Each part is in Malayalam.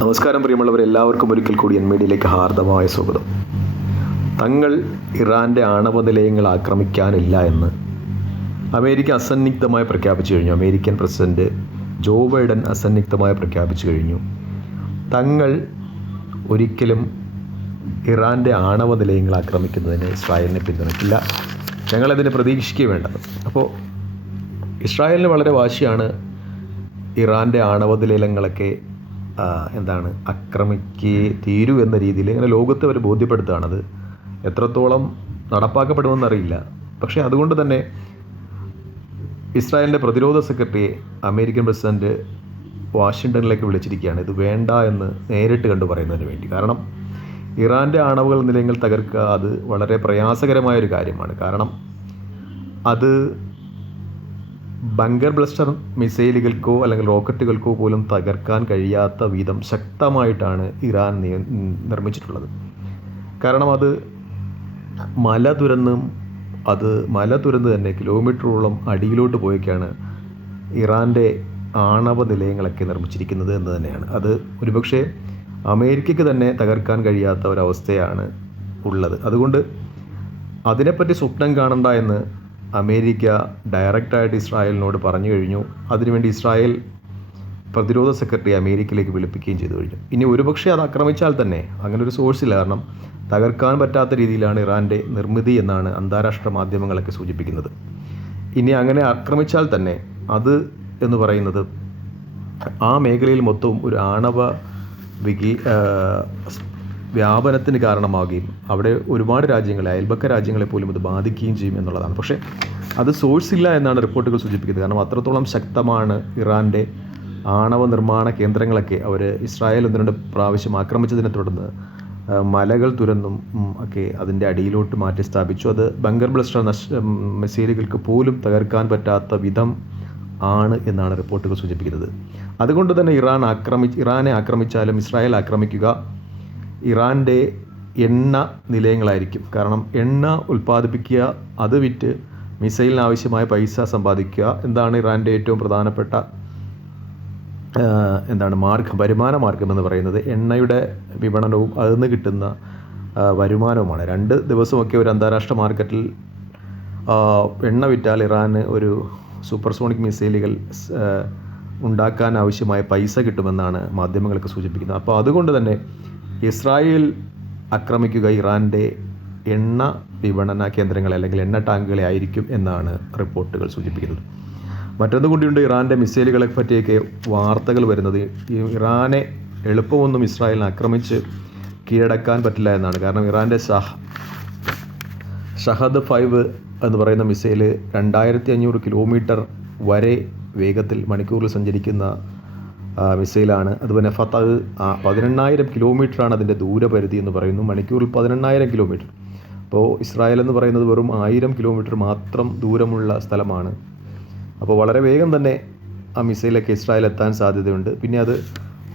നമസ്കാരം പ്രിയമുള്ളവർ എല്ലാവർക്കും ഒരിക്കൽ കൂടി എൻ മീഡിയയിലേക്ക് ഹാർദമായ സ്വാഗതം. തങ്ങൾ ഇറാന്റെ ആണവ നിലയങ്ങൾ ആക്രമിക്കാനില്ല എന്ന് അമേരിക്ക അസന്നിഗ്ധമായി പ്രഖ്യാപിച്ചു കഴിഞ്ഞു. അമേരിക്കൻ പ്രസിഡന്റ് ജോ ബൈഡൻ അസന്നിഗ്ധമായി പ്രഖ്യാപിച്ചു കഴിഞ്ഞു. തങ്ങൾ ഒരിക്കലും ഇറാന്റെ ആണവ നിലയങ്ങൾ ആക്രമിക്കുന്നതിന് ഇസ്രായേലിനെ പിന്തുണയ്ക്കില്ല. ഞങ്ങളതിനെ പ്രതീക്ഷിക്കുക വേണ്ടത്. അപ്പോൾ ഇസ്രായേലിന് വളരെ വാശിയാണ് ഇറാന്റെ ആണവ നിലയങ്ങളൊക്കെ എന്താണ് ആക്രമിക്കേ തീരൂ എന്ന രീതിയിൽ ഇങ്ങനെ ലോകത്തെ അവർ ബോധ്യപ്പെടുത്തുകയാണത്. എത്രത്തോളം നടപ്പാക്കപ്പെടുമെന്നറിയില്ല. പക്ഷേ അതുകൊണ്ട് തന്നെ ഇസ്രായേലിന്റെ പ്രതിരോധ സെക്രട്ടറിയെ അമേരിക്കൻ പ്രസിഡന്റ് വാഷിങ്ടണിലേക്ക് വിളിച്ചിരിക്കുകയാണ്. ഇത് വേണ്ട എന്ന് നേരിട്ട് കണ്ടു പറയുന്നതിന് വേണ്ടി. കാരണം ഇറാന്റെ ആണവുകൾ നിലയങ്ങൾ തകർക്കുക അത് വളരെ പ്രയാസകരമായ ഒരു കാര്യമാണ്. കാരണം അത് ബങ്കർ ബ്ലസ്റ്റർ മിസൈലുകൾക്കോ അല്ലെങ്കിൽ റോക്കറ്റുകൾക്കോ പോലും തകർക്കാൻ കഴിയാത്ത വിധം ശക്തമായിട്ടാണ് ഇറാൻ നിർമ്മിച്ചിട്ടുള്ളത്. കാരണം അത് മല തുരന്നും അത് മല തുരന്ന് തന്നെ കിലോമീറ്ററോളം അടിയിലോട്ട് പോയൊക്കെയാണ് ഇറാന്റെ ആണവ നിലയങ്ങളൊക്കെ നിർമ്മിച്ചിരിക്കുന്നത് എന്ന് തന്നെയാണ്. അത് ഒരുപക്ഷെ അമേരിക്കയ്ക്ക് തന്നെ തകർക്കാൻ കഴിയാത്ത ഒരവസ്ഥയാണ് ഉള്ളത്. അതുകൊണ്ട് അതിനെപ്പറ്റി സ്വപ്നം കാണണ്ട എന്ന് അമേരിക്ക ഡയറക്റ്റായിട്ട് ഇസ്രായേലിനോട് പറഞ്ഞു കഴിഞ്ഞു. അതിനുവേണ്ടി ഇസ്രായേൽ പ്രതിരോധ സെക്രട്ടറി അമേരിക്കയിലേക്ക് വിളിപ്പിക്കുകയും ചെയ്തു കഴിഞ്ഞു. ഇനി ഒരുപക്ഷെ അത് ആക്രമിച്ചാൽ തന്നെ അങ്ങനെ ഒരു സോഴ്സ് ഇല്ല. കാരണം തകർക്കാൻ പറ്റാത്ത രീതിയിലാണ് ഇറാന്റെ നിർമ്മിതി എന്നാണ് അന്താരാഷ്ട്ര മാധ്യമങ്ങളൊക്കെ സൂചിപ്പിക്കുന്നത്. ഇനി അങ്ങനെ ആക്രമിച്ചാൽ തന്നെ അത് എന്ന് പറയുന്നത് ആ മേഖലയിൽ മൊത്തവും ഒരു ആണവ വികി വ്യാപനത്തിന് കാരണമാവുകയും അവിടെ ഒരുപാട് രാജ്യങ്ങളെ അയൽപക്ക രാജ്യങ്ങളെ പോലും ഇത് ബാധിക്കുകയും ചെയ്യും എന്നുള്ളതാണ്. പക്ഷേ അത് സോഴ്സ് ഇല്ല എന്നാണ് റിപ്പോർട്ടുകൾ സൂചിപ്പിക്കുന്നത്. കാരണം അത്രത്തോളം ശക്തമാണ് ഇറാന്റെ ആണവ നിർമ്മാണ കേന്ദ്രങ്ങളൊക്കെ അവർ ഇസ്രായേൽ ഒന്ന് രണ്ട് പ്രാവശ്യം ആക്രമിച്ചതിനെ തുടർന്ന് മലകൾ തുരന്നും ഒക്കെ അതിന്റെ അടിയിലോട്ട് മാറ്റി സ്ഥാപിച്ചു. അത് ബംഗർ ബ്ലസ്റ്റർ നഷ് മിസൈലുകൾക്ക് പോലും തകർക്കാൻ പറ്റാത്ത വിധം ആണ് എന്നാണ് റിപ്പോർട്ടുകൾ സൂചിപ്പിക്കുന്നത്. അതുകൊണ്ട് തന്നെ ഇറാൻ ആക്രമി ഇറാനെ ആക്രമിച്ചാലും ഇസ്രായേൽ ആക്രമിക്കുക ഇറാന്റെ എണ്ണ നിലയങ്ങളായിരിക്കും. കാരണം എണ്ണ ഉൽപ്പാദിപ്പിക്കുക അത് വിറ്റ് മിസൈലിന് ആവശ്യമായ പൈസ സമ്പാദിക്കുക എന്താണ് ഇറാന്റെ ഏറ്റവും പ്രധാനപ്പെട്ട എന്താണ് മാർഗം വരുമാന മാർഗം എന്ന് പറയുന്നത്. എണ്ണയുടെ വിപണനവും അതിൽ നിന്ന് കിട്ടുന്ന വരുമാനവുമാണ്. രണ്ട് ദിവസമൊക്കെ ഒരു അന്താരാഷ്ട്ര മാർക്കറ്റിൽ എണ്ണ വിറ്റാൽ ഇറാന് ഒരു സൂപ്പർസോണിക് മിസൈലുകൾ ഉണ്ടാക്കാൻ ആവശ്യമായ പൈസ കിട്ടുമെന്നാണ് മാധ്യമങ്ങളൊക്കെ സൂചിപ്പിക്കുന്നത്. അപ്പോൾ അതുകൊണ്ട് തന്നെ ഇസ്രായേൽ ആക്രമിക്കുക ഇറാന്റെ എണ്ണ വിപണന കേന്ദ്രങ്ങളെ അല്ലെങ്കിൽ എണ്ണ ടാങ്കുകളെ ആയിരിക്കും എന്നാണ് റിപ്പോർട്ടുകൾ സൂചിപ്പിക്കുന്നത്. മറ്റൊന്ന് കൂടിയുണ്ട് ഇറാന്റെ മിസൈലുകളെ പറ്റിയൊക്കെ വാർത്തകൾ വരുന്നത്. ഇറാനെ എളുപ്പമൊന്നും ഇസ്രായേലിനെ ആക്രമിച്ച് കീഴടക്കാൻ പറ്റില്ല എന്നാണ്. കാരണം ഇറാന്റെ ഷഹ ഷഹദ് ഫൈവ് എന്ന് പറയുന്ന മിസൈൽ രണ്ടായിരത്തി അഞ്ഞൂറ് കിലോമീറ്റർ വരെ വേഗത്തിൽ മണിക്കൂറിൽ സഞ്ചരിക്കുന്ന മിസൈലാണ്. അതുപോലെ ഫത്തഹ് ആ, പതിനെണ്ണായിരം കിലോമീറ്ററാണ് അതിന്റെ ദൂരപരിധി എന്ന് പറയുന്നു. മണിക്കൂറിൽ പതിനെണ്ണായിരം കിലോമീറ്റർ. അപ്പോൾ ഇസ്രായേൽ എന്ന് പറയുന്നത് വെറും ആയിരം കിലോമീറ്റർ മാത്രം ദൂരമുള്ള സ്ഥലമാണ്. അപ്പോൾ വളരെ വേഗം തന്നെ ആ മിസൈലൊക്കെ ഇസ്രായേൽ എത്താൻ സാധ്യതയുണ്ട്. പിന്നെ അത്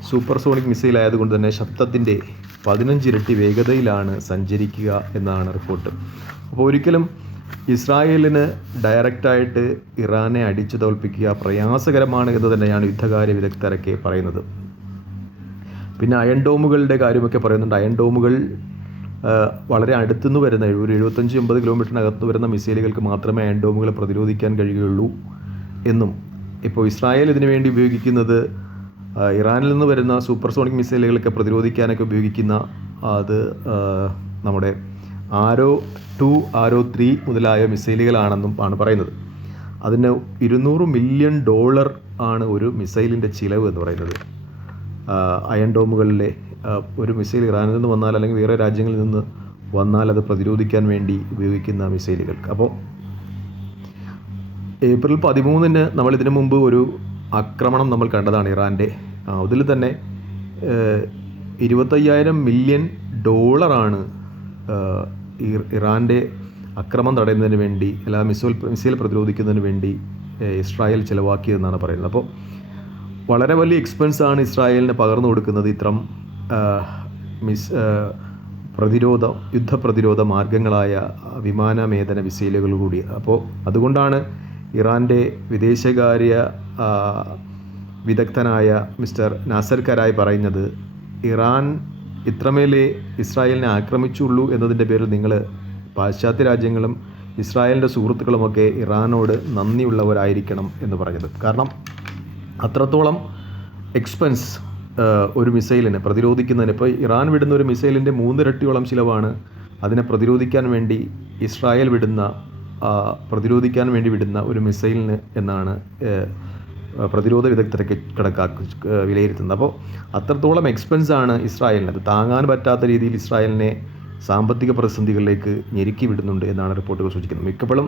സൂപ്പർസോണിക് മിസൈൽ ആയതുകൊണ്ട് തന്നെ ശബ്ദത്തിന്റെ പതിനഞ്ചിരട്ടി വേഗതയിലാണ് സഞ്ചരിക്കുക എന്നാണ് റിപ്പോർട്ട്. അപ്പോൾ ഒരിക്കലും ഇസ്രായേലിന് ഡയറക്റ്റായിട്ട് ഇറാനെ അടിച്ചു തോൽപ്പിക്കുക പ്രയാസകരമാണ് എന്ന് തന്നെയാണ് യുദ്ധകാര്യ വിദഗ്ധരൊക്കെ പറയുന്നത്. പിന്നെ അയൺ ഡോമുകളുടെ കാര്യമൊക്കെ പറയുന്നുണ്ട്. അയൺ ഡോമുകൾ വളരെ അടുത്തുനിന്ന് വരുന്ന ഒരു എഴുപത്തഞ്ച് എൺപത് കിലോമീറ്ററിനകത്ത് വരുന്ന മിസൈലുകൾക്ക് മാത്രമേ അയൺ ഡോമുകളെ പ്രതിരോധിക്കാൻ കഴിയുകയുള്ളൂ എന്നും. ഇപ്പോൾ ഇസ്രായേൽ ഇതിനു വേണ്ടി ഉപയോഗിക്കുന്നത് ഇറാനിൽ നിന്ന് വരുന്ന സൂപ്പർസോണിക് മിസൈലുകളൊക്കെ പ്രതിരോധിക്കാനൊക്കെ ഉപയോഗിക്കുന്ന അത് നമ്മുടെ ആരോ ടു ആരോ ത്രീ മുതലായ മിസൈലുകളാണെന്നും ആണ് പറയുന്നത്. അതിന് ഇരുന്നൂറ് മില്യൺ ഡോളർ ആണ് ഒരു മിസൈലിന്റെ ചിലവ് എന്ന് പറയുന്നത്. അയൺ ഡോമുകളിലെ ഒരു മിസൈൽ ഇറാനിൽ നിന്ന് വന്നാൽ അല്ലെങ്കിൽ വേറെ രാജ്യങ്ങളിൽ നിന്ന് വന്നാൽ അത് പ്രതിരോധിക്കാൻ വേണ്ടി ഉപയോഗിക്കുന്ന മിസൈലുകൾക്ക് അപ്പോൾ ഏപ്രിൽ പതിമൂന്നിന് നമ്മൾ ഇതിനു മുമ്പ് ഒരു ആക്രമണം നമ്മൾ കണ്ടതാണ് ഇറാന്റെ. അതിൽ തന്നെ ഇരുപത്തയ്യായിരം മില്യൺ ഡോളറാണ് ഇറാന്റെ അക്രമം തടയുന്നതിന് വേണ്ടി അല്ല മിസൈൽ മിസൈൽ പ്രതിരോധിക്കുന്നതിന് വേണ്ടി ഇസ്രായേൽ ചിലവാക്കിയതെന്നാണ് പറയുന്നത്. അപ്പോൾ വളരെ വലിയ എക്സ്പെൻസാണ് ഇസ്രായേലിന് പകർന്നു കൊടുക്കുന്നത് ഇത്തരം മിസ് പ്രതിരോധ യുദ്ധപ്രതിരോധ മാർഗങ്ങളായ വിമാനമേധന മിസൈലുകൾ കൂടി. അപ്പോൾ അതുകൊണ്ടാണ് ഇറാന്റെ വിദേശകാര്യ വിദഗ്ധനായ മിസ്റ്റർ നാസർ കരായി പറയുന്നത് ഇറാൻ ഇത്രമേലേ ഇസ്രായേലിനെ ആക്രമിച്ചുള്ളൂ എന്നതിന്റെ പേരിൽ നിങ്ങൾ പാശ്ചാത്യ രാജ്യങ്ങളും ഇസ്രായേലിന്റെ സുഹൃത്തുക്കളുമൊക്കെ ഇറാനോട് നന്ദിയുള്ളവരായിരിക്കണം എന്ന് പറഞ്ഞത് കാരണം അത്രത്തോളം എക്സ്പെൻസ് ഒരു മിസൈലിനെ പ്രതിരോധിക്കുന്നതിന് ഇപ്പോൾ ഇറാൻ വിടുന്ന ഒരു മിസൈലിന്റെ മൂന്നിരട്ടിയോളം ചിലവാണ് അതിനെ പ്രതിരോധിക്കാൻ വേണ്ടി ഇസ്രായേൽ വിടുന്ന പ്രതിരോധിക്കാൻ വേണ്ടി വിടുന്ന ഒരു മിസൈലിന് എന്നാണ് പ്രതിരോധ വിദഗ്ധരൊക്കെ ഏഹ്, വിലയിരുത്തുന്നത്. അപ്പോൾ അത്രത്തോളം എക്സ്പെൻസാണ് ഇസ്രായേലിന്. അത് താങ്ങാൻ പറ്റാത്ത രീതിയിൽ ഇസ്രായേലിനെ സാമ്പത്തിക പ്രതിസന്ധികളിലേക്ക് ഞെരുക്കി വിടുന്നുണ്ട് എന്നാണ് റിപ്പോർട്ടുകൾ സൂചിക്കുന്നത് മിക്കപ്പോഴും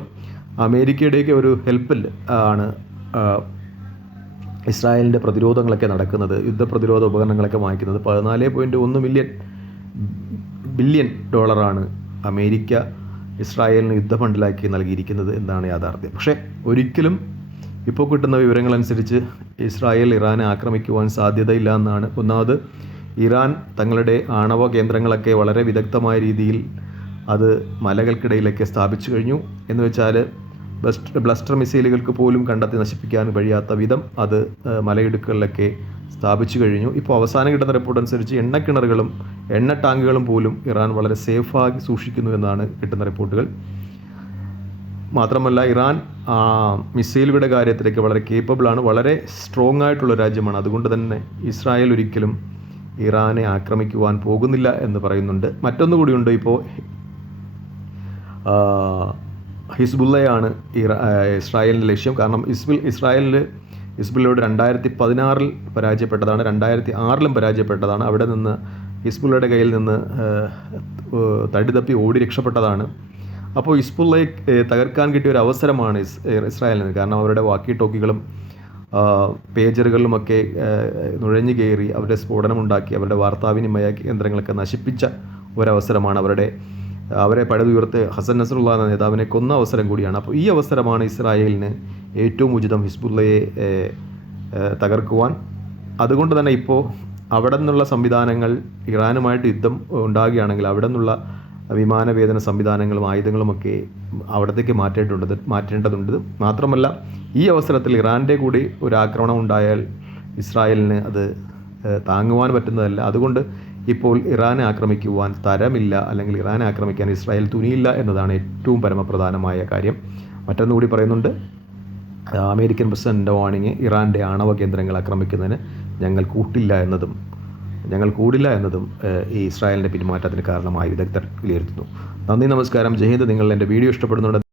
അമേരിക്കയുടെയൊക്കെ ഒരു ഹെൽപ്പിൽ ആണ് ഇസ്രായേലിന്റെ പ്രതിരോധങ്ങളൊക്കെ നടക്കുന്നത്. യുദ്ധപ്രതിരോധ ഉപകരണങ്ങളൊക്കെ വാങ്ങിക്കുന്നത്. പതിനാല് പോയിന്റ് ഒന്ന് മില്യൺ ബില്യൺ ഡോളറാണ് അമേരിക്ക ഇസ്രായേലിന് യുദ്ധ ഫണ്ടിലാക്കി നൽകിയിരിക്കുന്നത് എന്നാണ് യാഥാർത്ഥ്യം. പക്ഷേ ഒരിക്കലും ഇപ്പോൾ കിട്ടുന്ന വിവരങ്ങളനുസരിച്ച് ഇസ്രായേൽ ഇറാനെ ആക്രമിക്കുവാൻ സാധ്യതയില്ല എന്നാണ്. ഒന്നാമത് ഇറാൻ തങ്ങളുടെ ആണവ കേന്ദ്രങ്ങളൊക്കെ വളരെ വിദഗ്ധമായ രീതിയിൽ അത് മലകൾക്കിടയിലൊക്കെ സ്ഥാപിച്ചു കഴിഞ്ഞു എന്ന് വെച്ചാൽ ബ്ലസ്റ്റർ ബ്ലസ്റ്റർ മിസൈലുകൾക്ക് പോലും കണ്ടെത്തി നശിപ്പിക്കാൻ കഴിയാത്ത വിധം അത് മലയിടുക്കുകളിലൊക്കെ സ്ഥാപിച്ചു കഴിഞ്ഞു. ഇപ്പോൾ അവസാനം കിട്ടുന്ന റിപ്പോർട്ട് അനുസരിച്ച് എണ്ണക്കിണറുകളും എണ്ണ ടാങ്കുകളും പോലും ഇറാൻ വളരെ സേഫാക്കി സൂക്ഷിക്കുന്നു എന്നാണ് കിട്ടുന്ന റിപ്പോർട്ടുകൾ. മാത്രമല്ല ഇറാൻ മിസൈലുകളുടെ കാര്യത്തിലേക്ക് വളരെ കേപ്പബിളാണ് വളരെ സ്ട്രോങ് ആയിട്ടുള്ള രാജ്യമാണ്. അതുകൊണ്ട് തന്നെ ഇസ്രായേൽ ഒരിക്കലും ഇറാനെ ആക്രമിക്കുവാൻ പോകുന്നില്ല എന്ന് പറയുന്നുണ്ട്. മറ്റൊന്നുകൂടിയുണ്ട് ഇപ്പോൾ ഹിസ്ബുല്ലയാണ് ഇറ ഇസ്രായേലിന്റെ ലക്ഷ്യം. കാരണം ഇസ്ബിൽ ഇസ്രായേലിൽ ഹിസ്ബുള്ളയോട് രണ്ടായിരത്തി പതിനാറിൽ പരാജയപ്പെട്ടതാണ്. രണ്ടായിരത്തി ആറിലും പരാജയപ്പെട്ടതാണ്. അവിടെ നിന്ന് ഹിസ്ബുല്ലയുടെ കയ്യിൽ നിന്ന് ആ, ഏഹ്, തടി തപ്പി ഓടി രക്ഷപ്പെട്ടതാണ്. അപ്പോൾ ഹിസ്ബുള്ളയെ തകർക്കാൻ കിട്ടിയ ഒരു അവസരമാണ് ഇസ് ഇസ്രായേലിന്. കാരണം അവരുടെ വാക്കി ടോക്കികളും പേജറുകളിലുമൊക്കെ നുഴഞ്ഞു കയറി അവരുടെ സ്ഫോടനമുണ്ടാക്കി അവരുടെ വാർത്താവിനിമയ കേന്ദ്രങ്ങളൊക്കെ നശിപ്പിച്ച ഒരവസരമാണ് അവരുടെ അവരെ പടുതുയർത്ത് ഹസൻ നസറുള്ള എന്ന നേതാവിനെ കൊന്ന അവസരം കൂടിയാണ്. അപ്പോൾ ഈ അവസരമാണ് ഇസ്രായേലിന് ഏറ്റവും ഉചിതം ഹിസ്ബുള്ളയെ തകർക്കുവാൻ. അതുകൊണ്ട് തന്നെ ഇപ്പോൾ അവിടെ നിന്നുള്ള സംവിധാനങ്ങൾ ഇറാനുമായിട്ട് യുദ്ധം ഉണ്ടാകുകയാണെങ്കിൽ അവിടെ നിന്നുള്ള വിമാനവേദന സംവിധാനങ്ങളും ആയുധങ്ങളുമൊക്കെ അവിടത്തേക്ക് മാറ്റേണ്ടതുണ്ട് മാറ്റേണ്ടതുണ്ട്. മാത്രമല്ല ഈ അവസരത്തിൽ ഇറാന്റെ കൂടി ഒരു ആക്രമണം ഉണ്ടായാൽ ഇസ്രായേലിന് അത് താങ്ങുവാൻ പറ്റുന്നതല്ല. അതുകൊണ്ട് ഇപ്പോൾ ഇറാനെ ആക്രമിക്കുവാൻ തരമില്ല അല്ലെങ്കിൽ ഇറാനെ ആക്രമിക്കാൻ ഇസ്രായേൽ തുനിയില്ല എന്നതാണ് ഏറ്റവും പരമപ്രധാനമായ കാര്യം. മറ്റൊന്നുകൂടി പറയുന്നുണ്ട് അമേരിക്കൻ പ്രസിഡന്റ് വാണിങ് ഇറാന്റെ ആണവ കേന്ദ്രങ്ങൾ ആക്രമിക്കുന്നതിന് ഞങ്ങൾ കൂട്ടില്ല എന്നതും. ഞങ്ങൾ കൂടില്ല എന്നതും ഈ ഇസ്രായേലിന്റെ പിന്മാറ്റത്തിന് കാരണമായി വിദഗ്ധർ വിലയിരുത്തുന്നു. നന്ദി നമസ്കാരം. ജഹീദ് നിങ്ങൾ എന്റെ വീഡിയോ ഇഷ്ടപ്പെടുന്നുണ്ട്